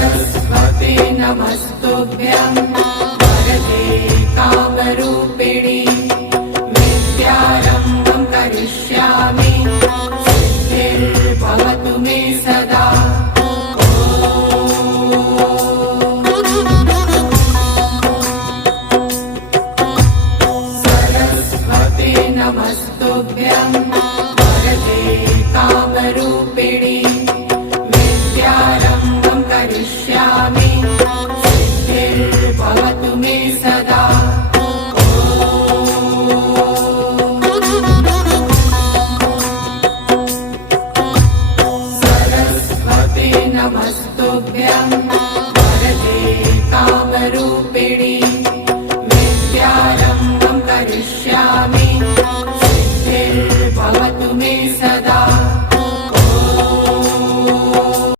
सरस्वते नमस्तुभ्यं वरदे कामरूपिणि विद्यारम्भं करिष्यामि सिद्धिर्भवतु मे सदा। सरस्वते नमस्तुभ्यं वरदे कामरूपिणि विद्यारम्भं करिष्यामि सिद्धिर्भवतु मे सदा। सरस्वते नमस्तुभ्यं